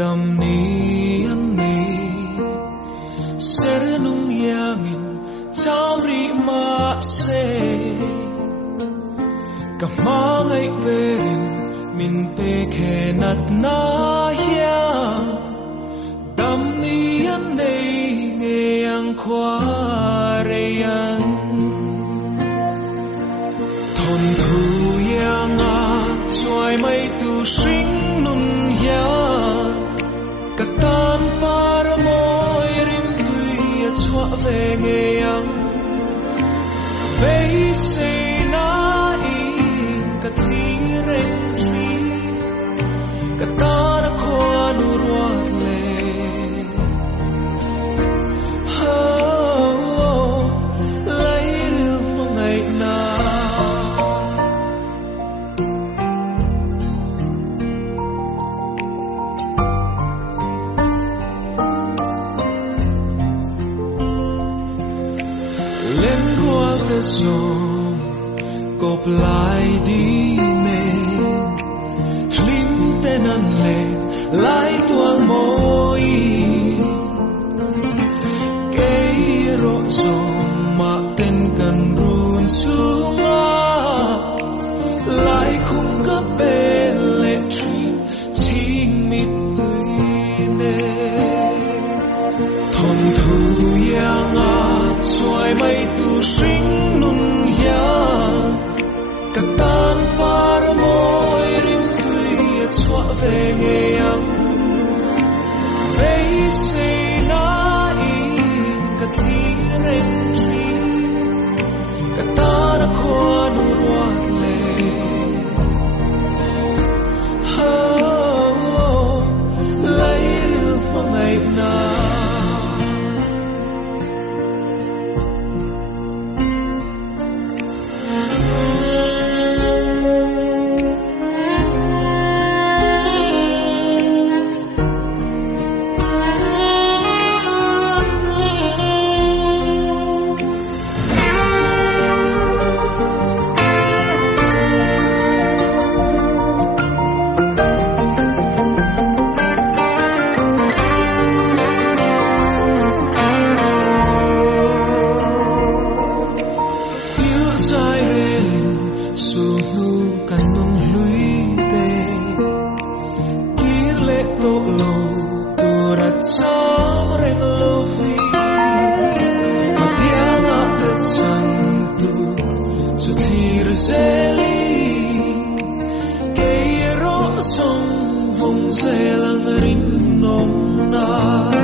đam ni an ni ser nung yangin chao ri ma se ka mangai perin min pe khenat na ya đam ni an nei nghe ang khwa re yang thon thu yang a choi mai tu sing nun ya ka tan par moi rim tui a chwa ve nghe yang ve se na i ka thi ren tri ka tar khwa nu ruat le sông cộp lại đi nè lim tên ăn lệ lại tuang môi cây rộ sông mà tên cần run xuống lại khung cấp bê lệ tri chính mít tùy nè thôn thu yang xoay mây tu sinh ka tan par moi rim tui chwa ve nghe yang ve se na i ka thi ren tri ka tan khwa nu ruat le ha lai ru mangai na Hãy subscribe